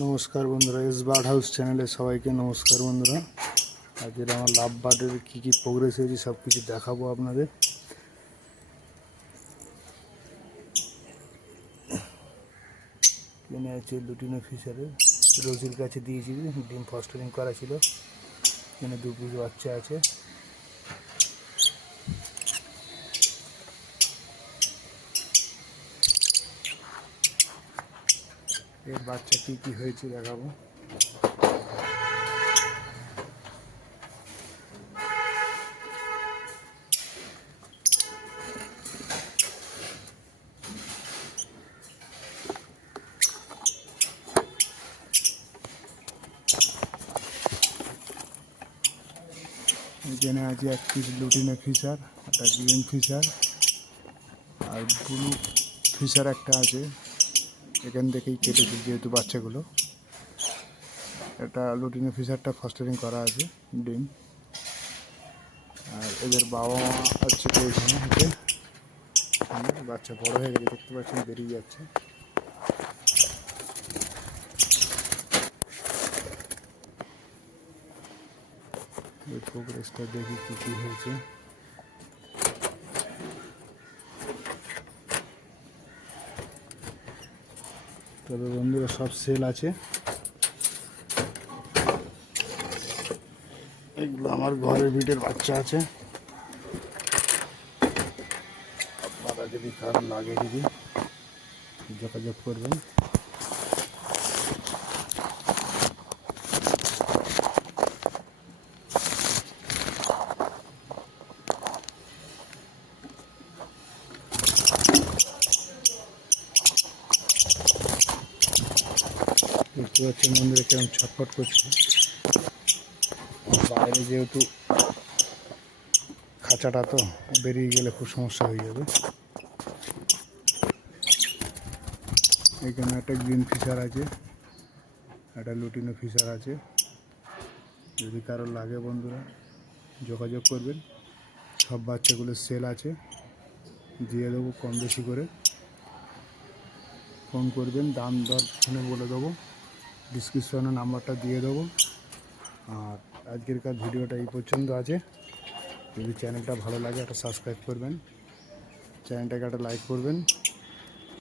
নমস্কার বন্ধুরা, S bird house চ্যানেলে সবাইকে নমস্কার বন্ধুরা। আজকের আমার লাভ বার্ডের কী কী প্রোগ্রেস হয়েছে সব কিছু দেখাবো আপনাদের। কিনে আছে লুটিনো ফিশারের, রোজির কাছে দিয়েছি, ডিম ফস্টারিং করা ছিল। এখানে 2 পিস বাচ্চা আছে। এর বাচ্চা কী কী হয়েছে দেখাবো। এখানে আছে 1 পিস লুটিনো ফিশার, একটা গ্রিন ফিশার আর ব্লু ফিশার একটা আছে। এখান থেকেই কেটেছি যেহেতু বাচ্চাগুলো। এটা লুটিনো ফিশারটা ফস্টারিং করা আছে ডিম, আর এদের বাবা মা হচ্ছে তো এখানে হচ্ছে। বাচ্চা বড় হয়ে গেছে, দেখতে পাচ্ছেন বেরিয়ে যাচ্ছে। এই প্রোগ্রেসটা দেখি কী কী হয়েছে। তবে বন্ধুরা সব সেল আছে। এগুলো আমার ঘরের বিটের বাচ্চা আছে। আপনারা যদি কারো লাগে যদি যোগাযোগ করবেন। দেখতে পাচ্ছেন বন্ধুরা কেরম ছটফট করছে। বাইরে যেহেতু খাঁচাটা তো বেরিয়ে গেলে খুব সমস্যা হয়ে যাবে। এখানে একটা গ্রিন ফিশার আছে, একটা লুটিনো ফিশার আছে। যদি কারো লাগে বন্ধুরা যোগাযোগ করবেন। সব বাচ্চাগুলো সেল আছে, দিয়ে দেবো কম বেশি করে। ফোন করবেন, দাম দর ফোনে বলে দেবো, ডিসক্রিপশনে নাম্বারটা দিয়ে দেবো। আর আজকেরকার ভিডিওটা এই পর্যন্ত আছে। যদি চ্যানেলটা ভালো লাগে একটা সাবস্ক্রাইব করবেন, চ্যানেলটাকে একটা লাইক করবেন।